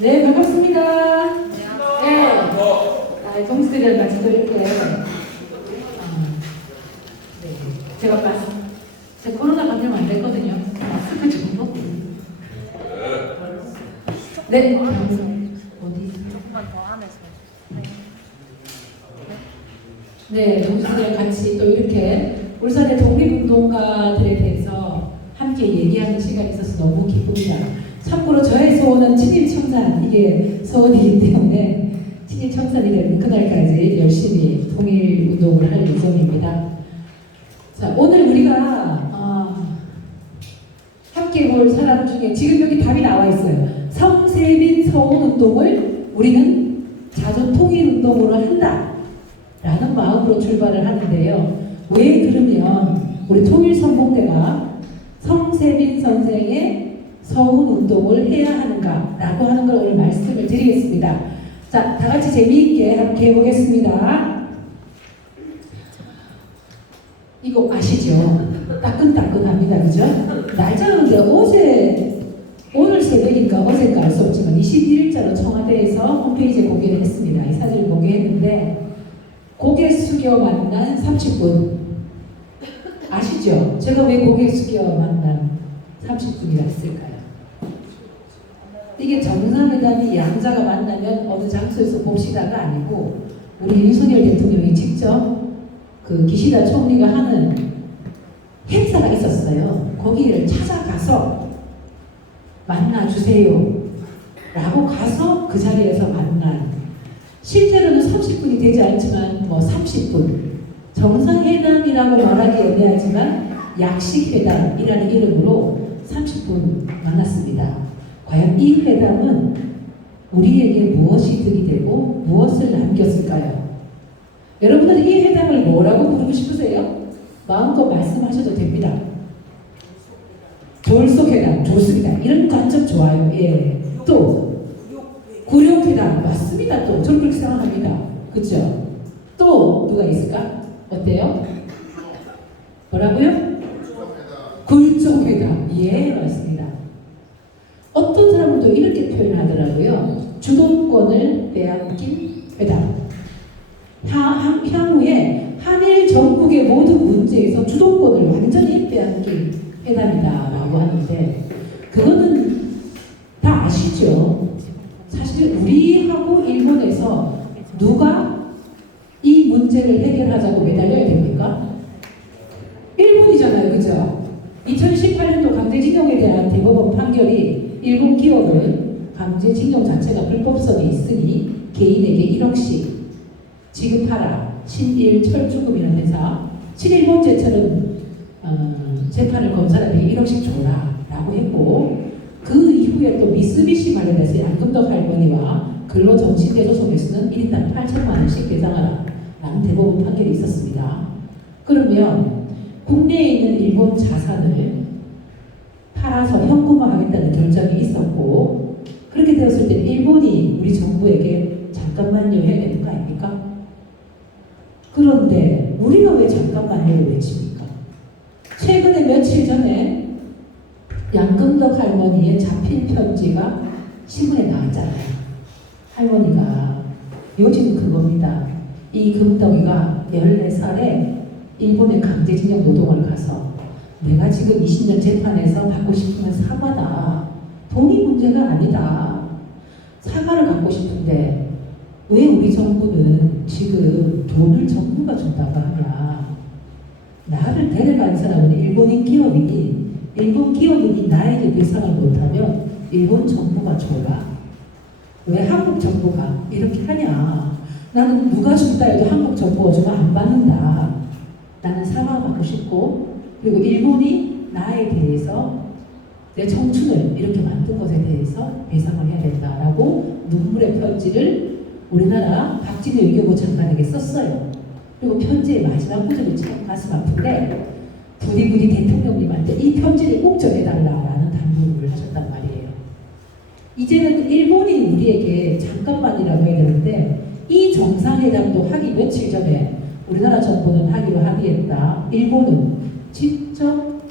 네, 반갑습니다. 네, 동시들이랑 같이 또 이렇게 네, 제가 코로나 감염 안 됐거든요. 마스크 좀 벗고. 네, 어디? 조금만 더 안에서. 네, 동시들이랑 같이 또 이렇게 울산의 독립운동가들에 대해서 함께 얘기하는 시간이 있어서 너무 기쁩니다. 참고로 저의 소원은 친일청산, 이게 소원이기 때문에 친일청산이 되는 그날까지 열심히 통일운동을 할 예정입니다. 자, 오늘 우리가 함께 볼 사람 중에 지금 여기 답이 나와 있어요. 성세빈 서훈운동을 우리는 자주통일운동으로 한다 라는 마음으로 출발을 하는데요. 왜 그러면 우리 통일선봉대가 성세빈 선생의 서훈운동을 해야 하는가라고 하는 걸 오늘 말씀을 드리겠습니다. 자, 다 같이 재미있게 함께 해보겠습니다. 이거 아시죠? 따끈따끈합니다. 그죠? 날짜는 근데 오늘 새벽인가 어제인가 알 수 없지만 21일자로 청와대에서 홈페이지에 공개를 했습니다. 이 사진을 공개했는데 고개 숙여 만난 30분 아시죠? 제가 왜 고개 숙여 만난 30분이라 했을까요? 이게 정상회담이 양자가 만나면 어느 장소에서 봅시다가 아니고 우리 윤석열 대통령이 직접 그 기시다 총리가 하는 행사가 있었어요. 거기를 찾아가서 만나주세요 라고 가서 그 자리에서 만난, 실제로는 30분이 되지 않지만 뭐 30분, 정상회담이라고 말하기 애매하지만 약식회담이라는 이름으로 30분 만났습니다. 과연 이 회담은 우리에게 무엇이 들이되고 무엇을 남겼을까요? 여러분은 이 회담을 뭐라고 부르고 싶으세요? 마음껏 말씀하셔도 됩니다. 졸속회담 좋습니다. 이런 관점 좋아요. 예. 또 굴욕회담 맞습니다. 또 저는 그렇게 생각합니다. 그렇죠? 또 누가 있을까? 어때요? 뭐라고요? 굴족회담. 예, 맞습니다. 어떤 사람은 또 이렇게 표현하더라고요. 주도권을 빼앗긴 회담. 향후에 한일 전국의 모든 문제에서 주도권을 완전히 빼앗긴 회담이다라고 하는데, 그거는 다 아시죠? 사실 우리하고 일본에서 누가 이 문제를 해결하자고 매달려야 됩니까? 일본이잖아요. 그죠? 2018년도 강제징용에 대한 대법원 판결이 일본 기업은 강제징용 자체가 불법성이 있으니 개인에게 1억씩 지급하라. 신일철주금이라는 회사, 친일범죄처럼 재판을 검사한테 1억씩 줘라 라고 했고, 그 이후에 또 미쓰비시 관련해서 양금덕 할머니와 근로정신대조소에서는 1인당 8천만 원씩 배상하라 라는 대법원 판결이 있었습니다. 그러면 국내에 있는 일본 자산을 팔아서 현금화하겠다는 결정이 있었고, 그렇게 되었을 때 일본이 우리 정부에게 잠깐만요 해야 되는 거 아닙니까? 그런데 우리가 왜 잠깐만요를 외칩니까? 최근에 며칠 전에 양금덕 할머니의 잡힌 편지가 신문에 나왔잖아요. 할머니가 요즘 그겁니다. 이 금덕이가 14살에 일본의 강제징용 노동을 가서 내가 지금 20년 재판에서 받고 싶으면 사과다. 돈이 문제가 아니다. 사과를 받고 싶은데 왜 우리 정부는 지금 돈을 정부가 준다고 하냐. 나를 데려간 사람은 일본인 기업이니 일본 기업인이 나에게 배상을 못하면 일본 정부가 줘라. 왜 한국 정부가 이렇게 하냐. 나는 누가 준다 해도 한국 정부가 주면 안 받는다. 나는 사과받고 싶고, 그리고 일본이 나에 대해서 내 청춘을 이렇게 만든 것에 대해서 배상을 해야 된다라고 눈물의 편지를 우리나라 박진애 외교부 장관에게 썼어요. 그리고 편지의 마지막 구절이 참 가슴 아픈데, 부디 대통령님한테 이 편지를 꼭 전해달라라는 당부를 하셨단 말이에요. 이제는 일본이 우리에게 잠깐만이라고 해야 되는데, 이 정상회담도 하기 며칠 전에 우리나라 정부는 하기로 합의했다. 일본은 직접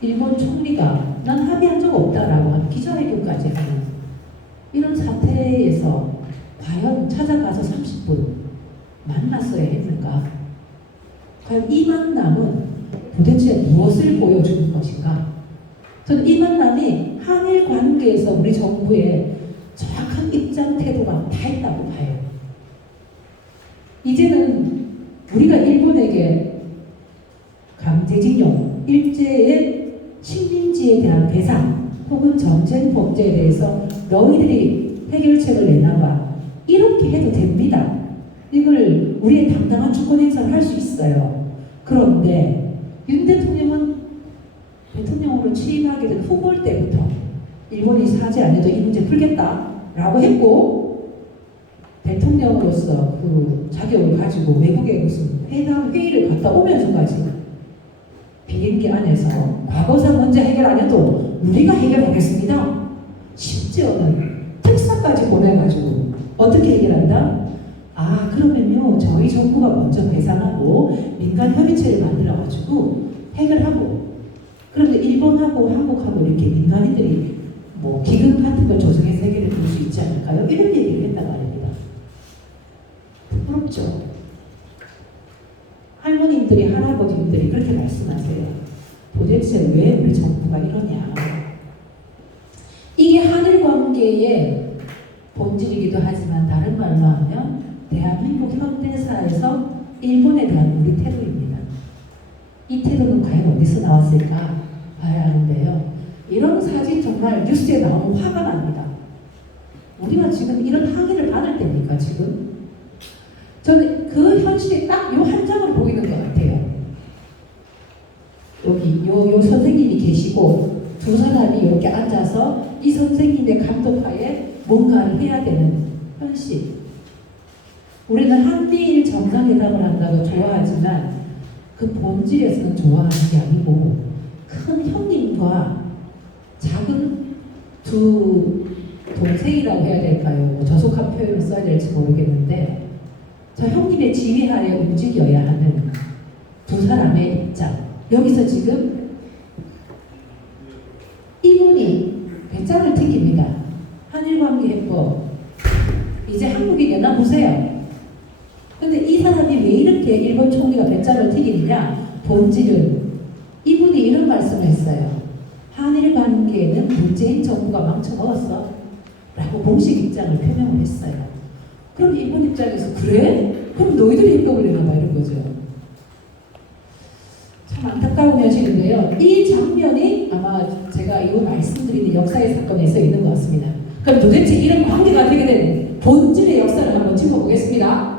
일본 총리가 난 합의한 적 없다라고 하는 기자회견까지 하는 이런 사태에서 과연 찾아가서 30분 만났어야 했는가? 과연 이 만남은 도대체 무엇을 보여주는 것인가? 저는 이 만남이 한일 관계에서 우리 정부의 정확한 입장 태도가 다 있다고 봐요. 이제는 우리가 일본에게 강제징용, 일제의 식민지에 대한 배상 혹은 전쟁 범죄에 대해서 너희들이 해결책을 내놔봐, 이렇게 해도 됩니다. 이걸 우리의 당당한 주권 행사를 할 수 있어요. 그런데 윤 대통령은 대통령으로 취임하게 된 후보일 때부터 일본이 사죄 안 해도 이 문제 풀겠다라고 했고, 대통령으로서 그 자격을 가지고 외국에 무슨 회담 회의를 갔다 오면서까지 비행기 안에서 과거사 문제 해결 안 해도 우리가 해결하겠습니다. 심지어는 특사까지 보내가지고 어떻게 해결한다? 아, 그러면요 저희 정부가 먼저 배상하고 민간 협의체를 만들어가지고 해결하고, 그런데 일본하고 한국하고 이렇게 민간인들이 뭐 기금 같은 걸 조정해서 해결해 줄 수 있지 않을까요? 이런 얘기를 했단 말입니다. 부끄럽죠. 할머님들이, 할아버지들이 그렇게 말씀하세요. 도대체 왜 우리 정부가 이러냐. 이게 한일 관계의 본질이기도 하지만 다른 말로 하면 대한민국 현대사에서 일본에 대한 우리 태도입니다. 이 태도는 과연 어디서 나왔을까 봐야 하는데요. 이런 사진 정말 뉴스에 나오면 화가 납니다. 우리가 지금 이런 항의를 받을 때입니까 지금? 저는 그 현실이 딱 요 한 장을 보이는 것 같아요. 여기 요 선생님이 계시고 두 사람이 이렇게 앉아서 이 선생님의 감독하에 뭔가를 해야 되는 현실. 우리는 한미일 정상회담을 한다고 좋아하지만 그 본질에서는 좋아하는 게 아니고, 큰 형님과 작은 두 동생이라고 해야 될까요? 저속한 표현을 써야 될지 모르겠는데, 저 형님의 지휘하에 움직여야 하는 두 사람의 입장. 여기서 지금 이분이 배짱을 튕깁니다. 한일관계해법 이제 한국이 내나 보세요. 근데 이 사람이 왜 이렇게 일본 총리가 배짱을 튀기느냐? 본질은 이분이 이런 말씀을 했어요. 한일관계는 문재인 정부가 망쳐먹었어 라고 공식 입장을 표명을 했어요. 그럼 일본 입장에서 그래? 그럼 너희들이 입법을 내놔봐 이런 거죠. 참 안타까운 현실인데요. 이 장면이 아마 제가 이 말씀드리는 역사의 사건에서 있는 것 같습니다. 그럼 도대체 이런 관계가 되게 된 본질의 역사를 한번 짚어보겠습니다.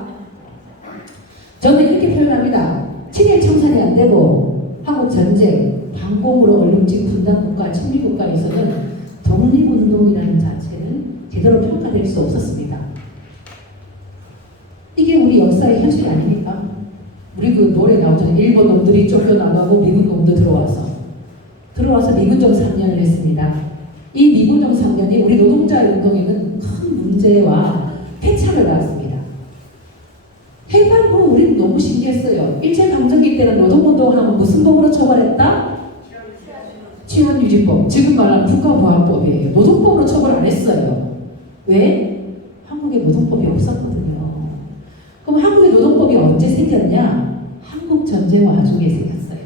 저는 이렇게 표현합니다. 친일 청산이 안 되고 한국 전쟁, 반공으로 얼룩진 분단국가, 친미국가에서는 독립운동이라는 자체는 제대로 평가될 수 없었습니다. 이게 우리 역사의 현실 아닙니까? 우리 그 노래 나오잖아요. 일본 놈들이 쫓겨나가고 미군 놈도 들어와서 미군정 3년을 했습니다. 이 미군정 3년이 우리 노동자 운동에는 큰 문제와 패착을 낳았습니다. 해방 후 우리는 너무 신기했어요. 일제강점기 때는 노동운동을 하면 무슨 법으로 처벌했다? 치안유지법. 지금 말하는 국가보안법이에요. 노동법으로 처벌 안 했어요. 왜? 한국에 노동법이 없었거든요. 그럼 한국의 노동법이 언제 생겼냐? 한국전쟁 와중에 생겼어요.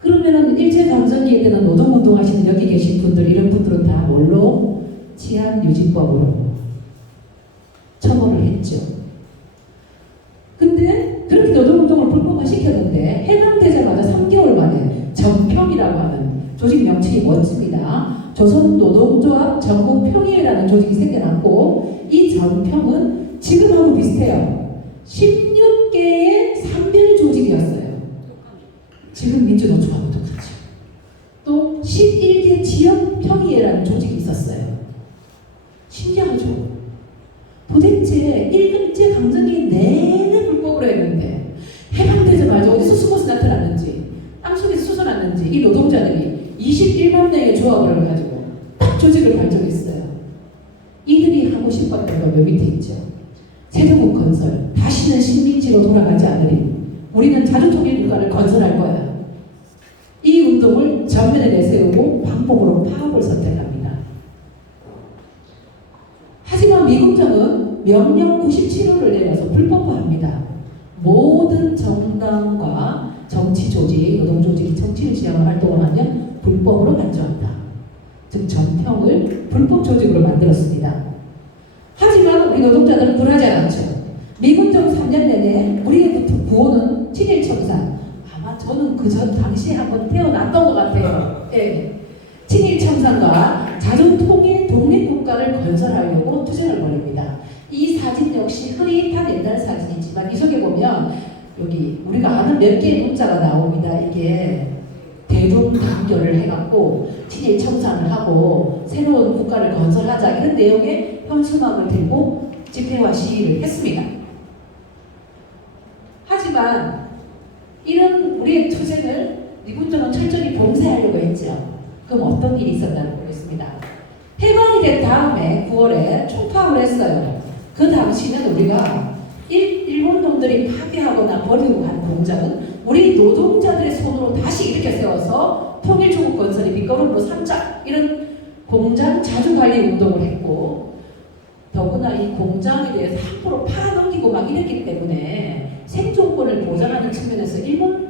그러면은 일제강점기 때는 노동운동 하시는 여기 계신 분들, 이런 분들은 다 뭘로? 치안유지법으로 처벌을 했죠. 근데 그렇게 노동운동을 불법화 시켰는데 해방되자마자 3개월 만에 전평이라고 하는 조직 명칭이 멋집니다. 조선노동조합 전국평의회라는 조직이 생겨났고, 이 전평은 지금하고 비슷해요. 16개의 산별 조직이었어요. 지금 민주노총하고 똑같죠. 또 11개 지역평의회라는 조직이 있었어요. 신기하죠? 도대체 일제강점기 내내 불법으로 했는데 해방되자마자 어디서 숨어서 나타났는지, 땅속에서 솟아났는지 이 노동자들이 21만 명의 조합을 가지고 딱 조직을 발족했어요. 이들이 하고 싶었던 건 여기 밑에 있죠. 세대국 건설, 다시는 식민지로 돌아가지 않으리. 우리는 자주통일국가를 건설할 거야. 이 운동을 전면에 내세우고 방법으로 파업을 선택합니다. 미국정은 명령 97호를 내려서 불법화합니다. 모든 정당과 정치 조직, 노동 조직이 정치를 지향하는 활동을 하면 불법으로 간주한다. 즉 정평을 불법 조직으로 만들었습니다. 하지만 우리 노동자들은 굴하지 않았죠. 미군정 3년 내내 우리의 구호는 친일 청산. 아마 저는 그 전 당시에 한번 태어났던 것 같아요. 예. 친일 청산과 자주 통일 독립국가를 건설하려고 투쟁을 벌입니다. 이 사진 역시 흐릿한 옛날 사진이지만 이 속에 보면 여기 우리가 아는 몇 개의 문자가 나옵니다. 이게 대동단결을 해갖고 친일 청산을 하고 새로운 국가를 건설하자 이런 내용의 현수막을 들고 집회와 시위를 했습니다. 하지만 이런 우리의 투쟁을 미군정은 철저히 봉쇄하려고 했죠. 그럼 어떤 일이 있었나를 보겠습니다. 해방이 된 다음에 9월에 총파업을 했어요. 그 당시는 우리가 일본 놈들이 파괴하거나 버리고 간 공장은 우리 노동자들의 손으로 다시 일으켜 세워서 통일조국 건설이 밑거름으로 삼자 이런 공장 자주관리 운동을 했고 더구나 이 공장에 대해서 함부로 팔아넘기고 막 이랬기 때문에 생존권을 보장하는 측면에서 일본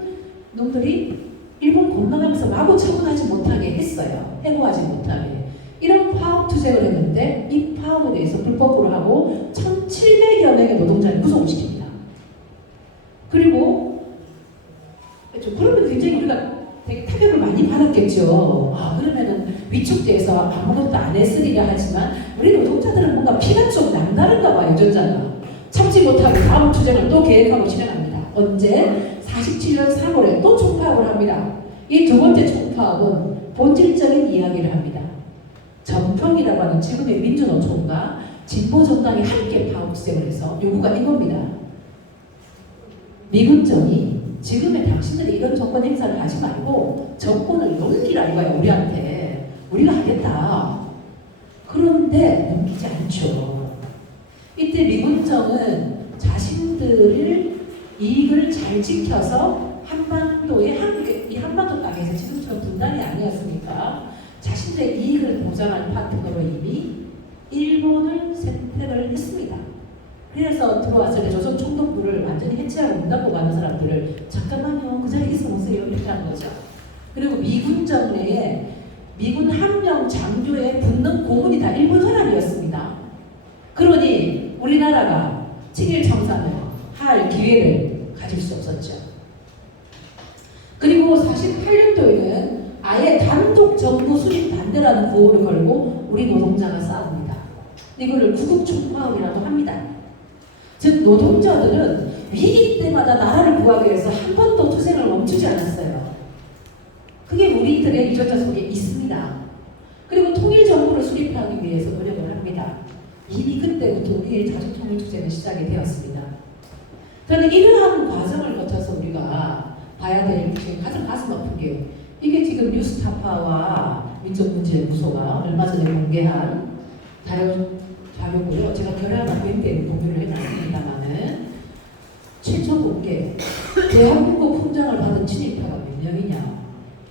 놈들이 일본 건너가면서 마구 처분하지 못하게 했어요. 해고하지 못하게. 이런 파업 투쟁을 했는데 이 파업에 대해서 불법으로 하고 1,700여 명의 노동자를 구속시킵니다. 그리고 그러면 굉장히 우리가 되게 타격을 많이 받았겠죠. 그러면은 위축돼서 아무것도 안 했으리라 하지만 우리 노동자들은 뭔가 피가 좀 남다른가 봐요. 유전자가. 참지 못하고 다음 투쟁을 또 계획하고 진행합니다. 언제? 47년 3월에 또 총파업을 합니다. 이 두 번째 총파업은 본질적인 이야기를 합니다. 정평이라고 하는 지금의 민주노총과 진보정당이 함께 파업투쟁을 해서 요구가 이겁니다. 미군정이 지금의 당신들이 이런 정권 행사를 하지 말고 정권을 넘기라 이거야 우리한테. 우리가 하겠다. 그런데 넘기지 않죠. 이때 미군정은 자신들을 이익을 잘 지켜서 한반도의 이 한반도 땅에서 지금처럼 분단이 아니었으니까 자신들의 이익을 보장한 파트너로 이미 일본을 선택을 했습니다. 그래서 들어왔을 때 조선 총독부를 완전히 해체하고 문 닫고 가는 사람들을 잠깐만요 그 자리에 있어 보세요 이렇게 한 거죠. 그리고 미군정 내에 미군 한 명 장교의 붙는 고문이 다 일본 사람이었습니다. 그러니 우리나라가 친일 청산을 할 기회를 가질 수 없었죠. 그리고 48년도에는 아예 단독 정부 수립 반대라는 구호를 걸고 우리 노동자가 싸웁니다. 이거를 구국총파업이라고 합니다. 즉 노동자들은 위기 때마다 나라를 구하기 위해서 한 번도 투쟁을 멈추지 않았어요. 그게 우리들의 유전자 속에 있습니다. 그리고 통일정부를 수립하기 위해서 노력을 합니다. 이미 그때부터 우리의 자주통일투쟁은 시작이 되었습니다. 저는 이러한 과정을 거쳐서 우리가 봐야 될 지금 가장 가슴 아픈 게 이게 지금 뉴스타파와 민족문제연구소가 얼마 전에 공개한 자료고요. 제가 결합한 밴드에 공유를 해놨습니다만은 최초 공개 대한민국 훈장을 받은 친일파가 몇 명이냐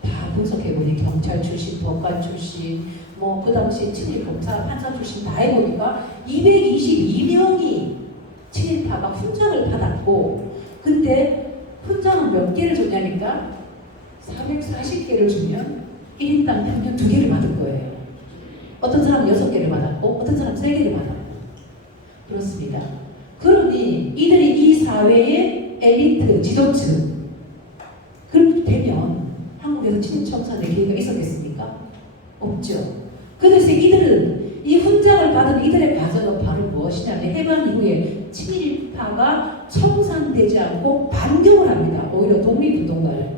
다 분석해보니 경찰 출신, 법관 출신, 뭐 그 당시 친일 검사, 판사 출신 다 해보니까 222명이 친일파가 훈장을 받았고 근데 훈장은 몇 개를 줬냐니까 440개를 주면 1인당 평균 2개를 받을 거예요. 어떤 사람은 6개를 받았고 어떤 사람은 3개를 받았고 그렇습니다. 그러니 이들이 이 사회의 엘리트, 지도층 그렇게 되면 한국에서 친일청산의 기회가 있었겠습니까? 없죠. 그래서 이들은 이 훈장을 받은 이들의 과정은 바로 무엇이냐면 해방 이후에 친일파가 청산되지 않고 반격을 합니다. 오히려 독립운동가를.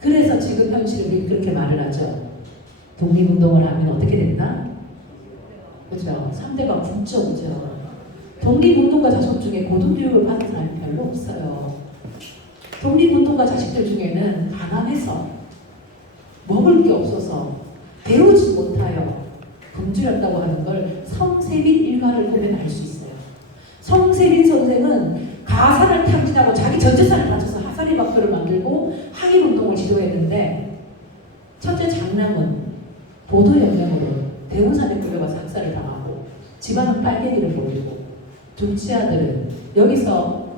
그래서 지금 현실은 그렇게 말을 하죠. 독립운동을 하면 어떻게 됐나? 그죠? 3대가 굶죠. 그죠? 독립운동가 자손 중에 고등교육을 받은 사람이 별로 없어요. 독립운동가 자식들 중에는 가난해서 먹을 게 없어서 배우지 못하여 굶주렸다고 하는 걸 성세빈 일가를 보면 알 수 있어요. 성세빈 선생은 가산을 탕진하고 자기 전 재산을 바쳐서 하사리박도를 만들고 항일운동을 지도했는데 첫째 장남은 보도연맹으로 대운산에 끌려가서 학살을 당하고 집안은 빨갱이를 보이고 둘째 아들은 여기서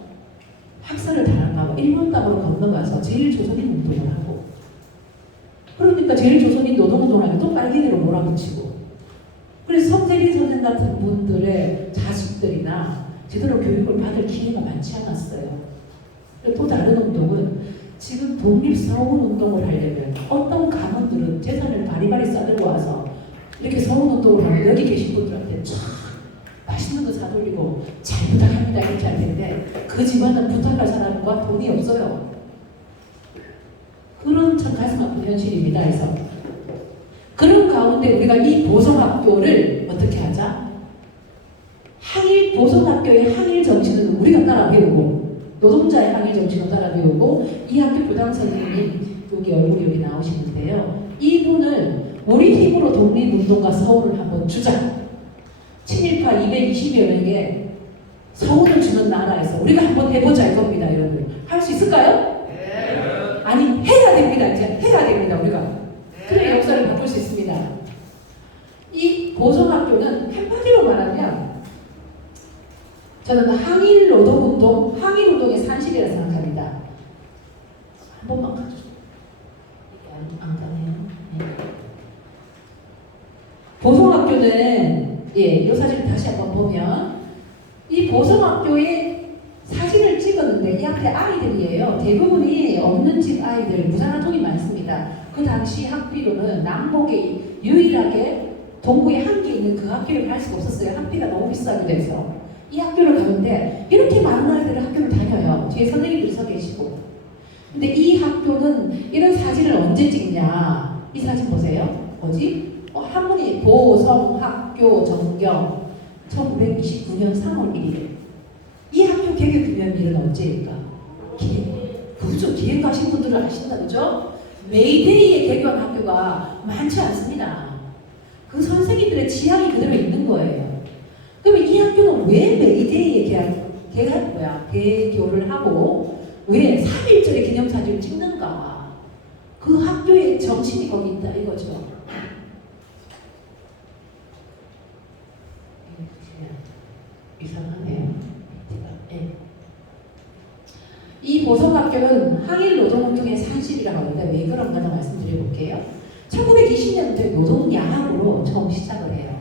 학살을 당하고 일본 땅으로 건너가서 제일조선인 운동을 하고 그러니까 제일조선인 노동운동을 하면 또 빨갱이로 몰아붙이고 그래서 성세기 선생 같은 분들의 자식들이나 제대로 교육을 받을 기회가 많지 않았어요. 또 다른 운동은 지금 독립서운운동을 하려면 어떤 가문들은 재산을 바리바리 싸들고 와서 이렇게 서운운동을 하면 여기 계신 분들한테 참 맛있는 거 사돌리고 잘 부탁합니다 이렇게 할 텐데 그 집안은 부탁할 사람과 돈이 없어요. 그런 참 가슴 아픈 현실입니다. 그래서 그런 가운데 우리가 이 보성학교를 어떻게 하자? 보성학교의 항일 정신은 우리가 따라 배우고 노동자의 항일 정신을 따라 배우고 이 학교 부장 선생님 여기 얼굴이 나오시는데요. 이분을 우리 힘으로 독립운동가 서울을 한번 주자. 친일파 220여 명에게 서울을 주는 나라에서 우리가 한번 해보자 할 겁니다. 여러분 할 수 있을까요? 네. 아니 해야 됩니다. 이제 해야 됩니다. 우리가 그래 역사를 바꿀 수 있습니다. 이 보성학교는 한마디로 말하면 저는 항일노동운동, 항일운동의 산실이라 생각합니다. 한 번만 가주세요. 이게 안 가네요. 네. 보성학교는 이 사진을 다시 한번 보면 이 보성학교의 사진을 찍었는데 이 앞에 아이들이에요. 대부분이 없는 집 아이들, 무산아동이 많습니다. 그 당시 학비로는 남북에 유일하게 동구에 한 개 있는 그 학교를 갈 수가 없었어요. 학비가 너무 비싸게 돼서. 이 학교를 가는데 이렇게 많은 아이들이 학교를 다녀요. 뒤에 선생님들이 서 계시고. 근데 이 학교는 이런 사진을 언제 찍냐? 이 사진 보세요. 뭐지? 한문이 보성학교 전경 1929년 3월 1일. 이 학교 개교 기념일은 언제일까? 그죠? 기획 가신 분들은 아신다, 그죠? 메이데이에 개교한 학교가 많지 않습니다. 그 선생님들의 지향이 그대로 있는 거예요. 그러면 이 학교는 왜 메이데이에 개교를 하고 왜 3.1절의 기념사진을 찍는가? 그 학교의 정신이 거기 있다 이거죠. 이상하네요. 네. 이 보성학교는 항일노동운동의 산실이라고 하는데 왜 그런가 말씀드려볼게요. 1920년대 노동야학으로 처음 시작을 해요.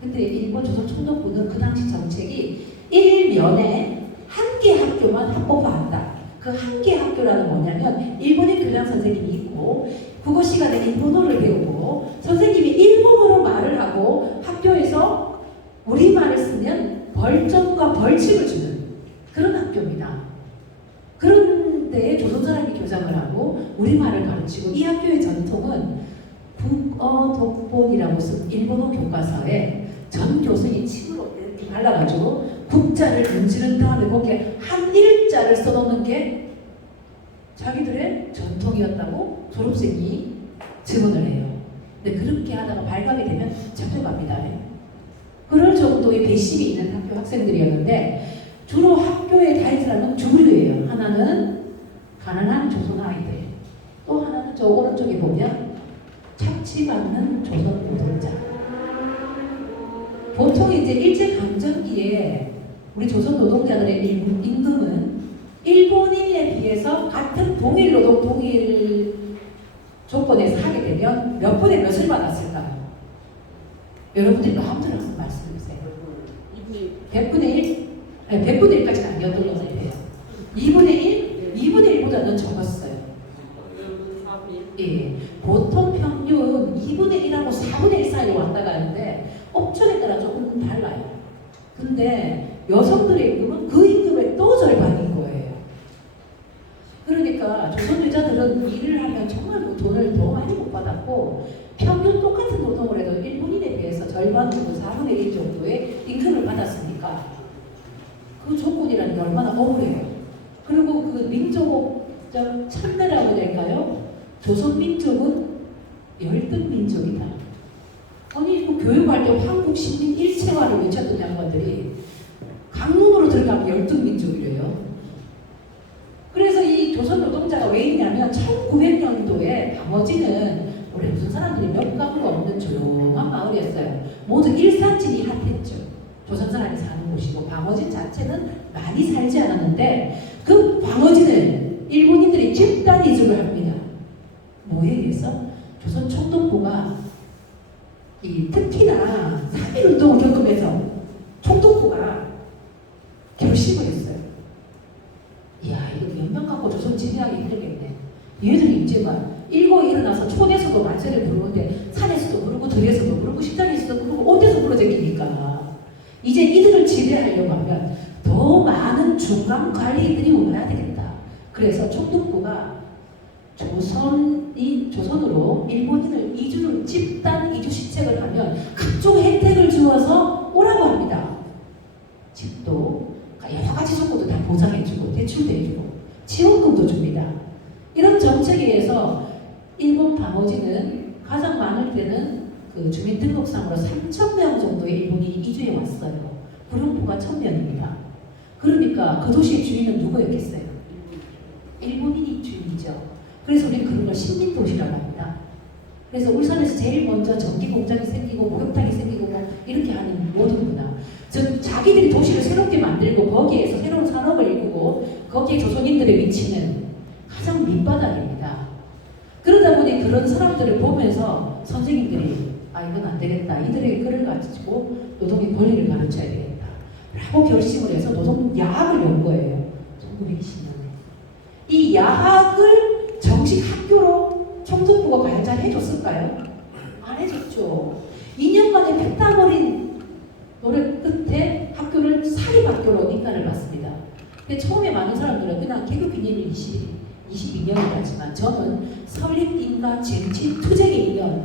근데 일본 조선총독부는 그 당시 정책이 1년에 한 개 학교만 합법화한다. 그 한 개 학교라는 뭐냐면 일본인 교장 선생님이 있고 국어 시간에 일본어를 배우고 선생님이 일본어로 말을 하고 학교에서 우리말을 쓰면 벌점과 벌칙을 주는 그런 학교입니다. 그런데 조선 사람이 교장을 하고 우리말을 가르치고 이 학교의 전통은 국어 독본이라고 쓴 일본어 교과서에 전 교수님 침으로 이렇게 발라가지고 국자를 문지른 다음에 거기에 한 일자를 써놓는 게 자기들의 전통이었다고 졸업생이 증언을 해요. 근데 그렇게 하다가 발각이 되면 잡혀갑니다. 그럴 정도의 배심이 있는 학교 학생들이었는데 주로 학교에 다닌 사람은 두 부류예요. 하나는 가난한 조선 아이들, 또 하나는 저 오른쪽에 보면 착취받는 조선 노동자. 보통 이제 일제강점기에 우리 조선 노동자들의 임금은 일본인에 비해서 같은 동일 노동, 동일 조건에서 하게 되면 몇 분의 몇을 받았을까요? 여러분들이 마음대로 한번 말씀해주세요. 100분의 1? 아니, 100분의 1까지는 아니었던 것 같아요. 2분의 1? 2분의 1보다는 적었어요. 예, 보통 평균 2분의 1하고 4분의 1 사이로 왔다 가는데 업종에 따라 조금 달라요. 근데 여성들의 임금은 그 임금의 또 절반인 거예요. 그러니까 조선 여자들은 일을 하면 정말 돈을 더 많이 못 받았고 평균 똑같은 노동을 해도 일본인에 비해서 절반 정도 4분의 1 정도의 임금을 받았으니까 그 조건이라는 게 얼마나 억울해요. 그리고 그 민족적 참내라고 해야 될까요? 조선 민족은 열등 민족이다. 아니 그 교육할 때 한국 시민 일체화를 외쳤던 양반들이 강론으로 들어가면 열등 민족이래요. 그래서 이 조선 노동자가 왜 있냐면 1900년도에 방어진은 원래 무슨 사람들이 몇 가구가 없는 조용한 마을이었어요. 모두 일산진이 핫했죠. 자체는 많이 살지 않았는데 그 방어진을 일본인들이 집단 이주를 합니다. 뭐에 의해서? 조선 총독부가 특히나 3.1운동을 겪으면서 총독부가 결심을 했어요. 이야, 이거 연명 갖고 조선 진행하기 힘들겠네. 얘들이 이제 막 일고 일어나서 촌에서도 만세를 부르는데 산에서도 부르고 들에서도 부르고 식당에서도 부르고 어디서 부르제끼니까 이제 이들을 지배하려고 하면 더 많은 중간 관리인들이 와야 되겠다. 그래서 총독부가 조선으로 일본인을 집단 이주 시책을 하면 각종 혜택을 주어서 오라고 합니다. 집도 여러 가지 조건도 다 보장해주고 대출도 해주고 지원금도 줍니다. 이런 정책에 의해서 일본 방어진은 가장 많을 때는 그 주민등록상으로 3,000명 정도의 일본인이 이주해 왔어요. 부릉포가 1,000명입니다. 그러니까 그 도시의 주인은 누구였겠어요? 일본인이 주인이죠. 그래서 우리는 그런 걸 식민도시라고 합니다. 그래서 울산에서 제일 먼저 전기 공장이 생기고 목욕탕이 생기고 뭐 이렇게 하는 모든 문화. 즉 자기들이 도시를 새롭게 만들고 거기에서 새로운 산업을 이루고 거기에 조선인들의 위치는 가장 밑바닥입니다. 그러다 보니 그런 사람들을 보면서 선생님들이 이건 안 되겠다. 이들에게 글을 가지고 노동의 권리를 가르쳐야 되겠다. 라고 결심을 해서 노동 야학을 연 거예요. 1920년에. 이 야학을 정식 학교로 총독부가 과연 잘 해줬을까요? 안 해줬죠. 2년 만에 피땀 어린 노력 끝에 학교를 사립학교로 인간을 받습니다. 근데 처음에 많은 사람들은 그냥 개교기념일 22년이라지만 저는 설립인가 쟁취 투쟁의 2년,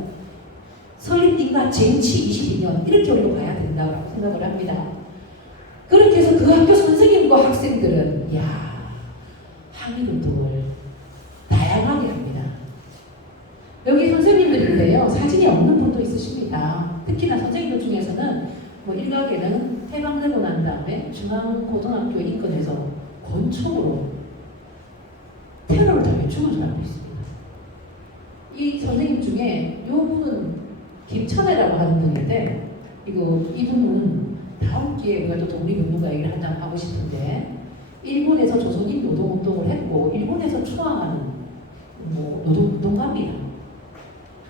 설립인가 쟁취 22년 이렇게 우리가 봐야 된다고 생각을 합니다. 그렇게 해서 그 학교 선생님과 학생들은 항일운동을 다양하게 합니다. 여기 선생님들인데요. 사진이 없는 분도 있으십니다. 특히나 선생님들 중에서는 일각에는 해방되고 난 다음에 중앙고등학교 인근에서 권총으로 테러를 당해 죽은 사람도 있습니다. 이 선생님 중에 이 분은 김천애라고 하는 분인데 이분은 다음 기회에 우리가 또 독립운동가 얘기를 한장 하고 싶은데 일본에서 조선인 노동운동을 했고 일본에서 추앙하는 노동운동가입니다.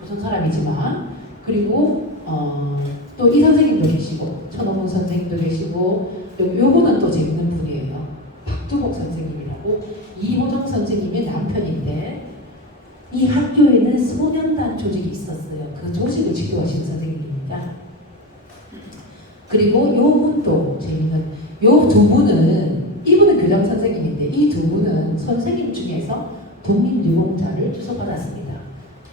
조선 사람이지만 그리고 또 이 선생님도 계시고 천호문 선생님도 계시고 요분은 또 재밌는 분이에요. 박두복 선생님이라고 이호정 선생님의 남편인데 이 학교에는 소년단 조직이 있었어요. 그 조직을 지도하신 선생님입니다. 그리고 요 분도 재밌는 요 두 분은 이분은 교장 선생님인데 이 두 분은 선생님 중에서 독립유공자를 주소받았습니다.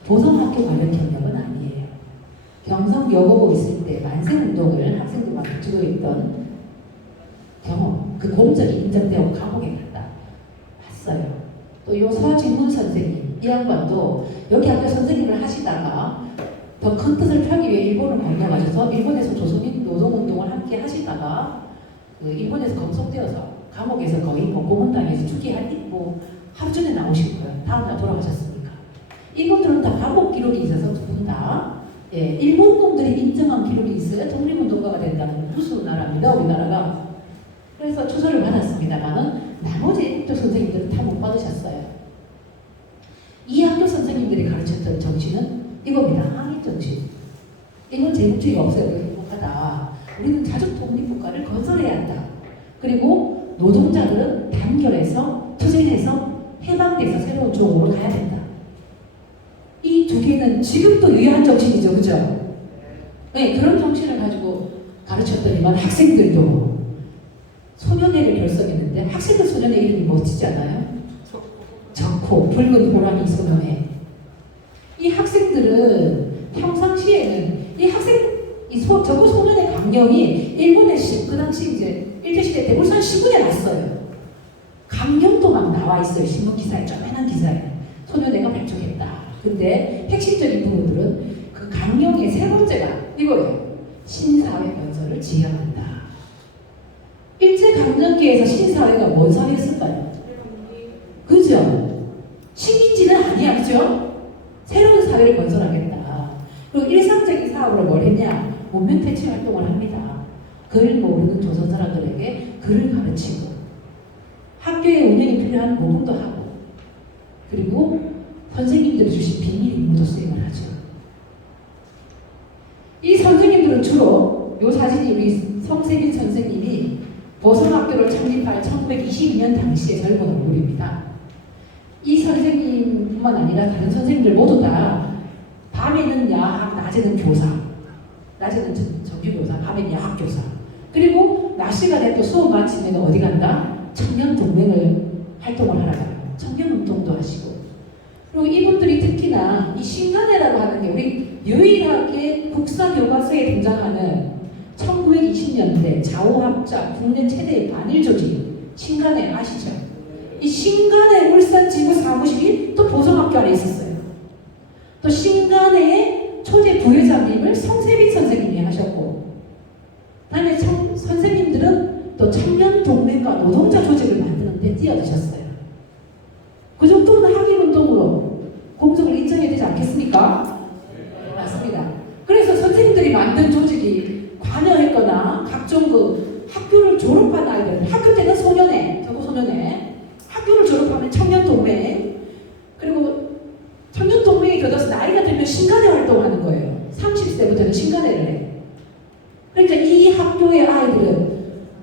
보성학교 관련 경력은 아니에요. 경성 여고고 있을 때 만세운동을 학생들과 주도했던 경험, 그 공적이 인정되고 감옥에 갔다 왔어요. 또 요 서진문 선생님, 이 양반도 여기 학교 선생님을 하시다가 더 큰 뜻을 펴기 위해 일본을 건너가셔서 일본에서 조선인 노동운동을 함께 하시다가 일본에서 검속되어서 감옥에서 거의 고문당해서 하루 전에 나오신 거예요. 다음날 돌아가셨으니까. 이분들은 다 감옥 기록이 있어서 두 분 다 일본 놈들이 인정한 기록이 있어야 독립운동가가 된다는 무슨 나라입니다. 우리나라가. 그래서 추서를 받았습니다만은 나머지 학교 선생님들은 다 못 받으셨어요. 이 학교 선생님들이 가르쳤던 정신은 이겁니다. 항일 정신. 이건 제국주의가 없어요. 행복하다. 우리는 자주 독립국가를 건설해야 한다. 그리고 노동자들은 단결해서 투쟁해서 해방돼서 새로운 조국으로 가야 된다. 이 두 개는 지금도 유효한 정신이죠. 그죠? 네, 그런 정신을 가지고 가르쳤더니만 학생들도 소년회를 결성했는데 학생들 소년회 이름이 멋지지 않아요? 적고 붉은 호랑이 소년회. 이 학생들은 평상시에는 저거 소년회 강령이 일본의 그 당시 이제 일제시대 때 울산 신문에 났어요. 강령도 막 나와 있어요. 신문 기사에, 쪼매난 기사에. 소년회가 발족했다. 근데 핵심적인 부분들은 그 강령의 세 번째가 이거예요. 신사회 건설을 지향한다. 일제강점기에서 신사회가 뭔 사회였을까요? 그죠? 식민지는 아니야. 그죠? 새로운 사회를 건설하겠다. 그리고 일상적인 사업으로 뭘 했냐? 문명퇴치 활동을 합니다. 글 모르는 조선 사람들에게 글을 가르치고 학교의 운영이 필요한 모금도 하고 그리고 선생님들이 주신 비밀 임무도 수행을 하죠. 이 선생님들은 주로 요 사진이 우리 성세빈 선생님이 보성학교를 창립할 1922년 당시의 젊은 얼굴입니다. 이 선생님뿐만 아니라 다른 선생님들 모두 다 밤에는 야학, 낮에는 교사, 낮에는 정규교사, 밤에는 야학교사. 그리고 낮 시간에 또 수업 마치면 어디 간다? 청년동맹을 활동을 하러 가요. 청년운동도 하시고. 그리고 이분들이 특히나 이 신간회라고 하는 게 우리 유일하게 국사교과서에 등장하는 1920년대 좌우합작 국내 최대의 반일 조직 신간회 아시죠? 이 신간회 울산 지부 사무실이 또 보성학교 안에 있었어요. 또 신간회의 초대 부회장님을 성세빈 선생님이 하셨고 다음에 선생님들은 또 청년동맹과 노동자 조직을 만드는 데 뛰어드셨어요. 그 정도는 학예운동으로 공적을 인정해야 되지 않겠습니까? 네. 맞습니다. 그래서 선생님들이 만든 조직이 관여했거나 각종 그 학교를 졸업한 아이들, 학교 때는 소년회, 교구소년회, 학교를 졸업하면 청년동맹, 그리고 청년동맹이 들어서 나이가 들면 신간회 활동하는 거예요. 30세부터는 신간회를 해. 그러니까 이 학교의 아이들은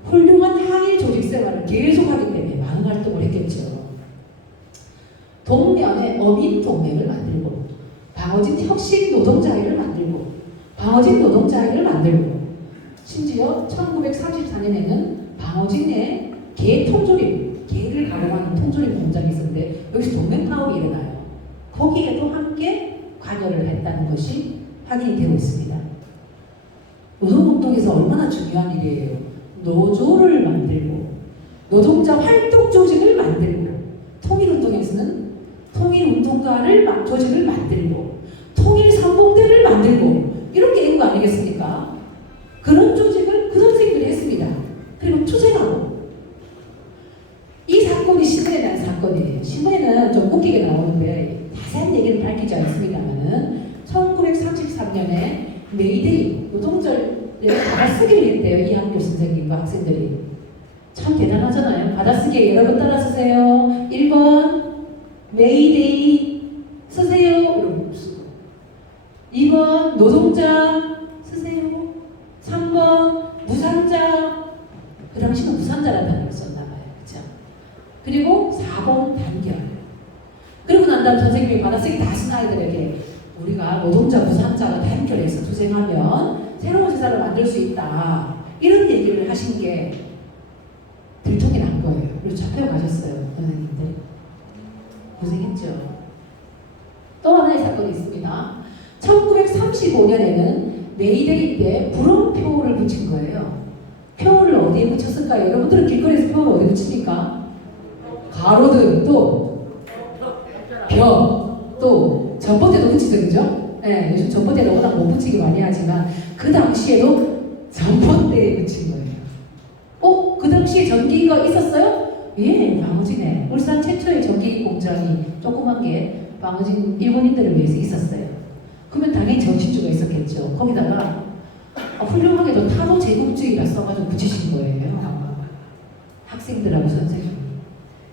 훌륭한 학예 조직 생활을 계속하기 때문에 많은 활동을 했겠죠. 동면에 어민동맹을 만들고 방어진 혁신노동자회를 만들고 방어진 노동자회를 만들고 심지어 1934년에는 방어진의 개 통조림, 개를 가공하는 통조림 공장이 있었는데 여기서 동맹 파업이 일어나요. 거기에도 함께 관여를 했다는 것이 확인이 되고 있습니다. 노동운동에서 얼마나 중요한 일이에요. 노조를 만들고 노동자 활동 조직을 만들고 통일운동에서는 통일운동가를 조직을 만들고 통일선봉대를 만들고 이렇게 있는 거 아니겠습니까? 그런 조직을 그 선생님들이 했습니다. 그리고 투쟁하고 이 사건이 신문에 난 사건이에요. 신문에는 좀 웃기게 나오는데 자세한 얘기는 밝히지 않습니다만은 1933년에 메이데이 노동절에 받아쓰기를 했대요. 이 학교 선생님과 학생들이. 참 대단하잖아요. 받아쓰기에 여러분 따라 쓰세요. 1번 메이데이 쓰세요. 이러고 쓰고 2번 노동자 쓰세요. 3번 무산자. 그 당시는 무산자라는 단어를 썼나봐요. 그쵸? 그리고 4번 단결. 그리고 난 다음 선생님이 받아쓰기 다 쓴 아이들에게 우리가 노동자 무산자가 단결해서 투쟁하면 새로운 세상을 만들 수 있다. 이런 얘기를 하신 게 들통이 난 거예요. 그리고 잡혀가셨어요. 선생님들. 고생했죠. 또 하나의 사건이 있습니다. 1935년에는 메이데이 때 불응표를 붙인 거예요. 표를 어디에 붙였을까요? 여러분들은 길거리에서 표를 어디에 붙입니까? 가로등, 또 벽, 또 전봇대도 붙이죠, 그죠? 네, 요즘 전봇대는 워낙 못 붙이기 많이 하지만 그 당시에도 전봇대에 붙인 거예요. 그 당시에 전기가 있었어요? 예, 방어진에 울산 최초의 전기 공장이 조그만 게 방어진 일본인들을 위해서 있었어요. 그러면 당연히 전신주가 있었겠죠. 거기다가 훌륭하게도 타도 제국주의라 써가지고 붙이신 거예요. 학생들하고 선생님.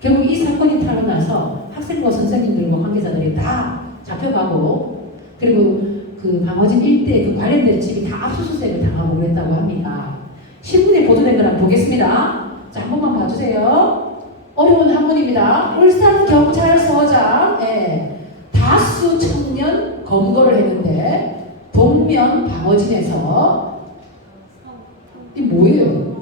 결국 이 사건이 타고 나서 학생과 선생님들과 관계자들이 다 잡혀가고 그리고 그 방어진 일대 그 관련된 집이 다 압수수색을 당하고 그랬다고 합니다. 신문에 보도된 걸 한번 보겠습니다. 자, 한 번만 봐주세요. 어려운 한문입니다. 울산경찰서장 다수 청년 검거를 했는데 동면 방어진에서 이 뭐예요?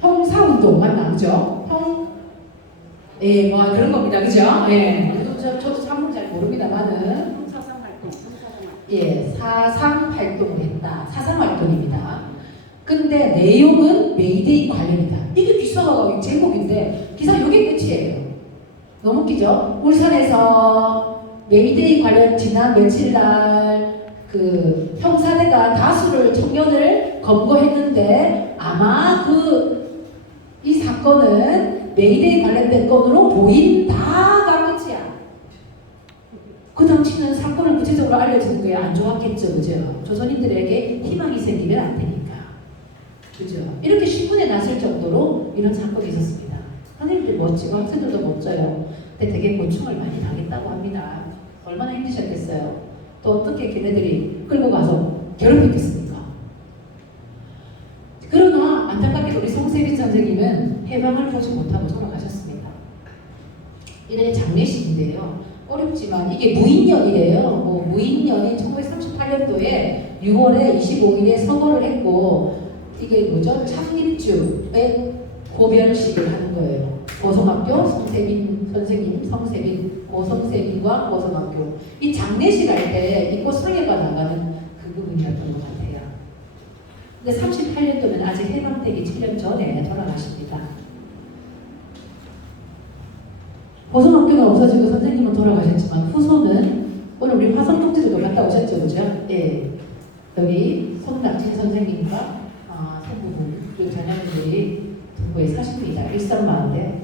형사운동만 나오죠? 뭐 그런 겁니다. 그죠? 저도 참은 잘 모릅니다만은 사상 활동을 했다. 사상 활동입니다. 근데 내용은 메이데이 관련이다. 이게 기사가 제목인데 기사 이게 끝이에요. 너무 웃기죠? 울산에서 메이데이 관련 지난 며칠 날 그 형사대가 다수를 청년을 검거했는데 아마 이 사건은 메이데이 관련된 건으로 보인다가 끝이야. 그 당시는 사건을 구체적으로 세계적으로 알려지는 게 안 좋았겠죠, 그죠? 조선인들에게 희망이 생기면 안 되니까, 그죠? 이렇게 신문에 났을 정도로 이런 사건이 있었습니다. 선생님들 멋지고 학생들도 멋져요. 근데 되게 고충을 많이 당했다고 합니다. 얼마나 힘드셨겠어요? 또 어떻게 걔네들이 끌고 가서 괴롭혔겠습니까? 그러나 안타깝게도 우리 송세빈 선생님은 해방을 보지 못하고 돌아가셨습니다. 이래 장례식인데요. 어렵지만 이게 무인년이래요. 무인년인 1938년도에 6월에 25일에 서거를 했고 이게 뭐죠? 창립주의 고별식을 하는 거예요. 고성학교 송세빈 선생님, 성세빈, 고성세빈과 고성학교 이 장례식 할 때 이 꽃상회가 나가는 그 부분이었던 것 같아요. 근데 38년도면 아직 해방되기 7년 전에 돌아가십니다. 고성학교가 없어지고 선생님은 돌아가셨지만 후손은 오늘 우리 화성독지도 갔다 오셨죠, 그죠? 예. 여기 손낙진 선생님과 손부분 그리고 자녀분들이 동구에 사십니다. 일산마을에.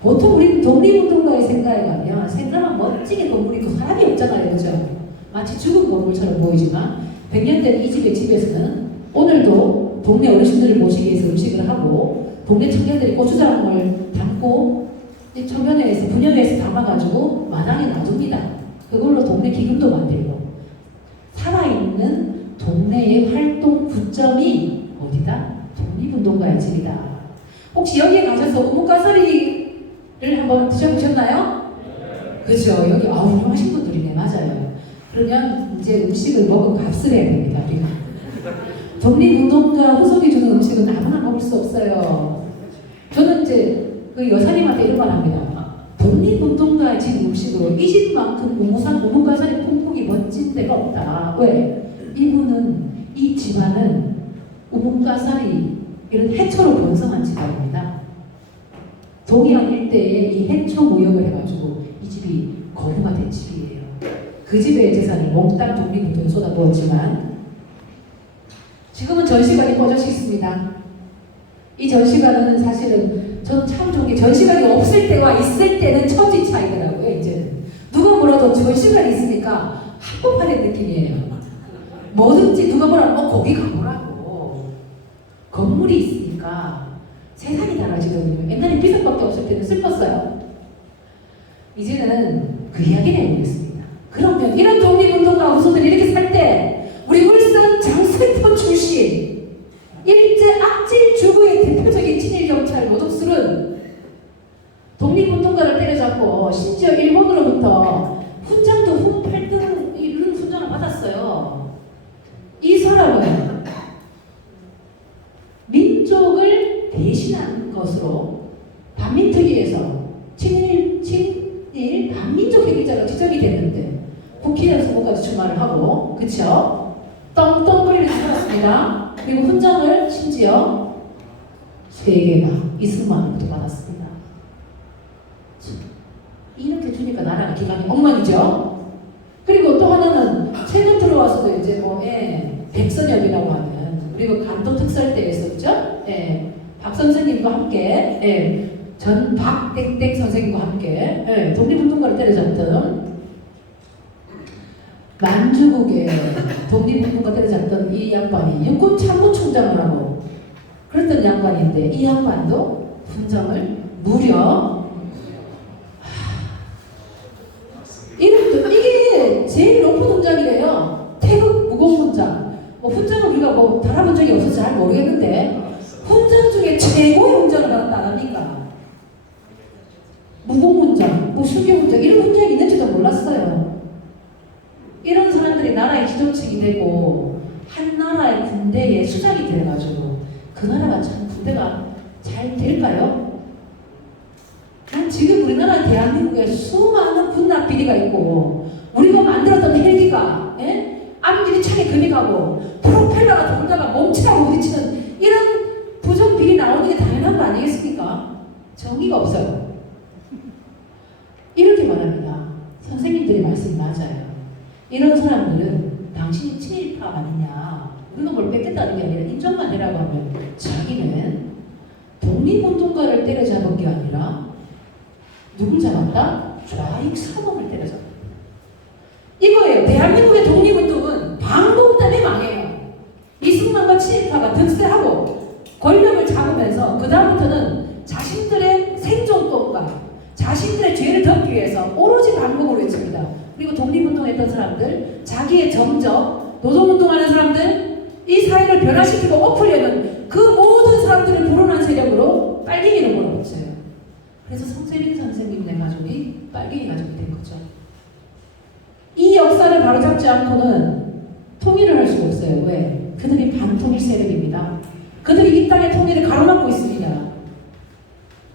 보통 우리 독립운동가의 생각에 가면 생각만 멋지게 건물 있고 사람이 없잖아요, 그죠? 마치 죽은 건물처럼 보이지만 100년 된 이 집의 집에서는 오늘도 동네 어르신들을 모시기 위해서 음식을 하고 동네 청년들이 고추장을 담고 이 청년회에서 분녀회에서 담아가지고 마당에 놔둡니다. 그걸로 동네 기금도 만들고 살아있는 동네의 활동 구점이 어디다? 독립운동가의 집이다. 혹시 여기에 가셔서 우뭇가서리를 한번 드셔보셨나요? 그죠? 여기 훌륭하신 분들이네. 맞아요. 그러면 이제 음식을 먹은 값을 해야 됩니다. 우리가 독립운동가 후손이 주는 음식은 아무나 먹을 수 없어요. 저는 이제 그 여사님한테 이런 말 합니다. 독립운동가의 집 음식으로 이 집만큼 우뭇가사리 풍풍이 멋진 데가 없다. 왜? 이분은 이 집안은 우뭇가사리 이런 해초로 번성한 집안입니다. 동해안 일대에 이 해초 무역을 해가지고 이 집이 거부가 된 집이에요. 그 집의 재산이 몽땅 독립운동에 쏟아부었지만 지금은 전시관이 꺼져져 있습니다. 이 전시관은 사실은 전 참 좋은 게 전시관이 없을 때와 있을 때는 천지 차이더라고요. 이제는 누가 뭐라도 전시관이 있으니까 한복판의 느낌이에요. 뭐든지 누가 뭐라고 거기 가보라고. 건물이 있으니까 세상이 달라지거든요. 옛날에 비석밖에 없을 때는 슬펐어요. 이제는 그 이야기를 해보겠습니다. 그러면 이런 독립운동가 후손들이 이렇게 살 때 우리 울산 장수평 출신 일제 악질 주부의 대표적인 친일경찰 노덕술은 독립운동가를 때려잡고 심지어 일본으로부터 훈장도 훈팔등 이런 훈장을 받았어요. 이 사람은 민족을 대신한 것으로 반민특위에서 친일 반민족 회계자로 지정이 됐는데 국회의원 선거까지 출마를 하고 그쵸? 떵떵거리면서 살았습니다. 그리고 훈장을 심지어 3개나 이승만으로부터 받았습니다. 이렇게 주니까 나라가 기강이 엉망이죠. 그리고 또 하나는 최근 들어와서도 이제 백선엽이라고 하는 그리고 간도 특설대에서 그죠? 박 선생님과 함께 전 박땡땡 선생님과 함께 독립운동가를 때려잡던 만주국의 독립운동가 때려잡던 이 양반이 육군참모총장을 하고 그랬던 양반인데 이 양반도 훈장을 무려 이게 제일 높은 훈장이래요. 태극 무공훈장. 훈장은 우리가 달아본 적이 없어서 잘 모르겠는데 훈장 중에 최고의 훈장을 받았다 안 합니까? 무공훈장, 수교훈장 이런 훈장이 있는지도 몰랐어요. 이런 사람들이 나라의 지도층이 되고 한 나라의 군대의 수장이 돼가지고 그 나라가 참 군대가 잘 될까요? 난 지금 우리나라 대한민국에 수많은 군납 비리가 있고 우리가 만들었던 헬기가 앞길이 차게 금이 가고 프로펠러가 돌다가 몸치라고 부딪히는 이런 부정 비리 나오는 게 당연한 거 아니겠습니까? 정의가 없어요. 이렇게 말합니다. 선생님들의 말씀이 맞아요. 이런 사람들은 당신이 친일파 아니냐 우리가 뭘 뺏겠다는 게 아니라 인정만 해라고 하면 자기는 독립운동가를 때려잡은 게 아니라 누굴 잡았다? 좌익 사범을 때려잡았다. 이거예요. 대한민국 대한민국의 독립운동은 방공 때문에 망해요. 이승만과 친일파가 득세하고 권력을 잡으면서 그 다음부터는 자신들의 생존권과 자신들의 죄를 덮기 위해서 오로지 방공을 외칩니다. 그리고 독립운동했던 사람들, 자기의 정적, 노동운동하는 사람들, 이 사회를 변화시키고 엎으려는 그 모든 사람들을 불어난 세력으로 빨갱이로 몰아붙여요. 그래서 성세빈 선생님네 가족이 빨갱이 가족이 된 거죠. 이 역사를 바로잡지 않고는 통일을 할 수가 없어요. 왜? 그들이 반통일 세력입니다. 그들이 이 땅의 통일을 가로막고 있습니다.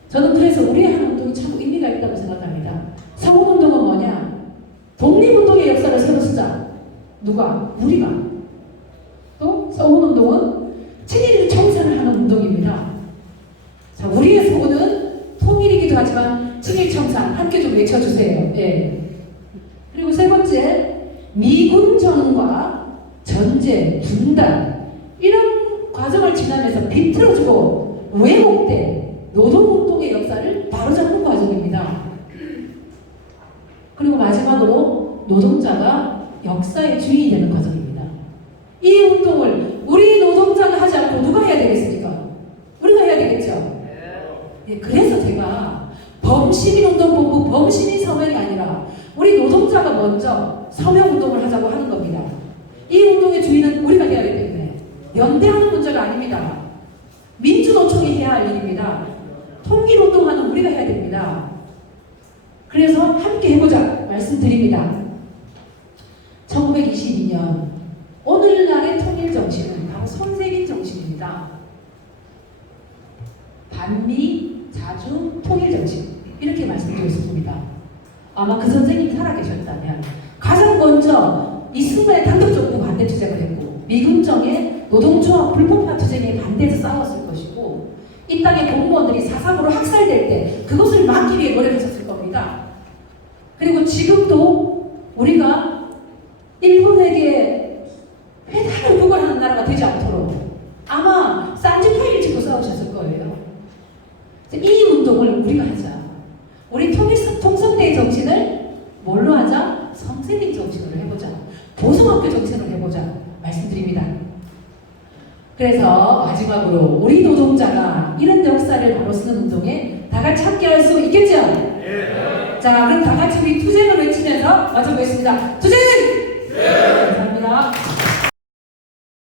저는 그래서 우리의 한 운동이 참 의미가 있다고 생각합니다. 서울운동은 뭐냐? 독립운동의 역사를 새로 쓰자. 누가? 우리가. 또 서울운동은 친일 청산을 하는 운동입니다. 자, 우리의 서울은 통일이기도 하지만 친일 청산 함께 좀 외쳐주세요. 예. 그리고 세 번째, 미군정과 전쟁, 분단 이런 과정을 지나면서 비틀어지고 왜곡된 노동운동의 역사를 바로잡는 과정입니다. 그리고 마지막으로 노동자가 역사의 주인이 되는 과정입니다. 이 운동을 우리 노동자가 하지 않고 누가 해야 되겠습니까? 우리가 해야 되겠죠? 예, 그래서 제가 범시민운동본부 범시민 서명이 아니라 우리 노동자가 먼저 서명운동을 하자고 하는 겁니다. 이 운동의 주인은 우리가 해야 하기 때문에 연대하는 문제가 아닙니다. 민주노총이 해야 할 일입니다. 통일운동하는 우리가 해야 됩니다. 그래서 함께 해보자 말씀드립니다. 1922년 오늘날의 통일정신은 바로 손세빈 정신입니다. 반미, 자주, 통일정신 이렇게 말씀드렸습니다. 아마 그 선생님이 살아계셨다면 가장 먼저 이승만의 단독정부 반대 투쟁을 했고 미군정의 노동조합 불법화 투쟁에 반대해서 싸웠을 것이고 이 땅의 공무원들이 사상으로 학살될 때 그것을 막기 위해 노력하셨을 겁니다. 그리고 지금도 우리가 일본에게 회담을 구걸하는 나라가 되지 않도록 아마 쌍지파이를 짚고 싸우셨을 거예요. 이 운동을 우리가 하자. 우리 통선대의 정신을 뭘로 하자? 성세민 정신으로 해보자. 보성학교 정신으로 해보자 말씀드립니다. 그래서 마지막으로 우리 노동자가 이런 역사를 바로 쓰는 운동에 다 같이 함께 할 수 있겠죠? 자, 그럼 다 같이 우리 투쟁을 외치면서 마쳐보겠습니다. 투쟁!